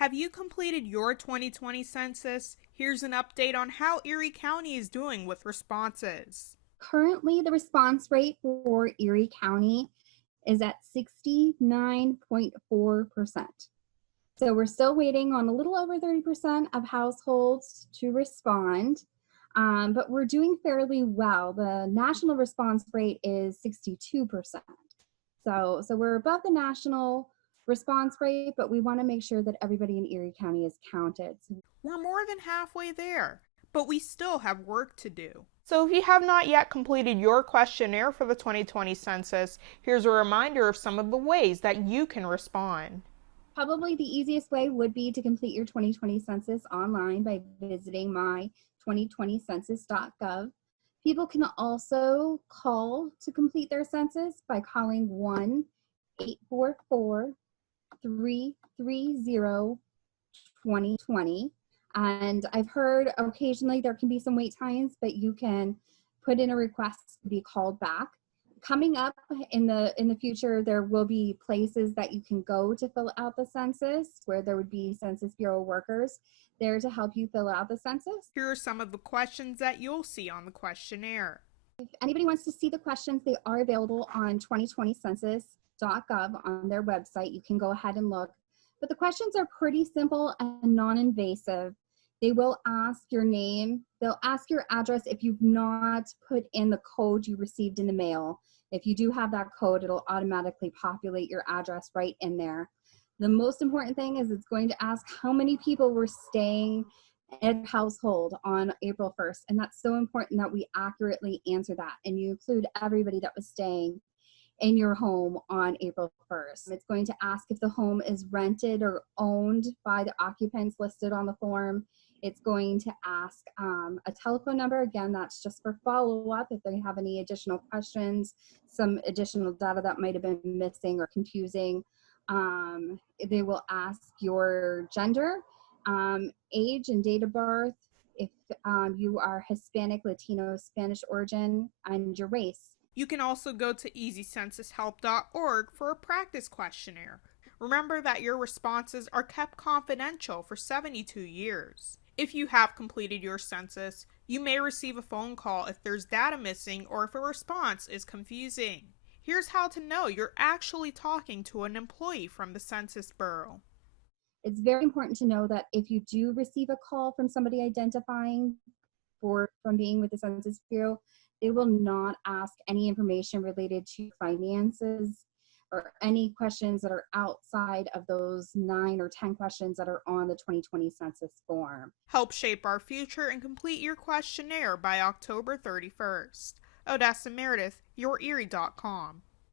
Have you completed your 2020 census? Here's an update on how Erie County is doing with responses. Currently, the response rate for Erie County is at 69.4%. So we're still waiting on a little over 30% of households to respond, but we're doing fairly well. The national response rate is 62%. So we're above the national response rate, but we want to make sure that everybody in Erie County is counted. We're more than halfway there, but we still have work to do. So if you have not yet completed your questionnaire for the 2020 census, here's a reminder of some of the ways that you can respond. Probably the easiest way would be to complete your 2020 census online by visiting my2020census.gov. People can also call to complete their census by calling 1-844-330-2020. And I've heard occasionally there can be some wait times, but you can put in a request to be called back. Coming up in the future, there will be places that you can go to fill out the census, where there would be Census Bureau workers there to help you fill out the census. Here are some of the questions that you'll see on the questionnaire. If anybody wants to see the questions, they are available on 2020census.gov on their website. You can go ahead and look. But the questions are pretty simple and non-invasive. They will ask your name. They'll ask your address if you've not put in the code you received in the mail. If you do have that code, it'll automatically populate your address right in there. The most important thing is it's going to ask how many people were staying at a household on April 1st. And that's so important that we accurately answer that. And you include everybody that was staying in your home on April 1st. It's going to ask if the home is rented or owned by the occupants listed on the form. It's going to ask a telephone number. Again, that's just for follow-up if they have any additional questions, some additional data that might have been missing or confusing. They will ask your gender, age and date of birth, if you are Hispanic, Latino, Spanish origin, and your race. You can also go to easycensushelp.org for a practice questionnaire. Remember that your responses are kept confidential for 72 years. If you have completed your census, you may receive a phone call if there's data missing or if a response is confusing. Here's how to know you're actually talking to an employee from the Census Bureau. It's very important to know that if you do receive a call from somebody identifying from being with the Census Bureau, they will not ask any information related to finances or any questions that are outside of those 9 or 10 questions that are on the 2020 census form. Help shape our future and complete your questionnaire by October 31st. Odessa Meredith, YourErie.com.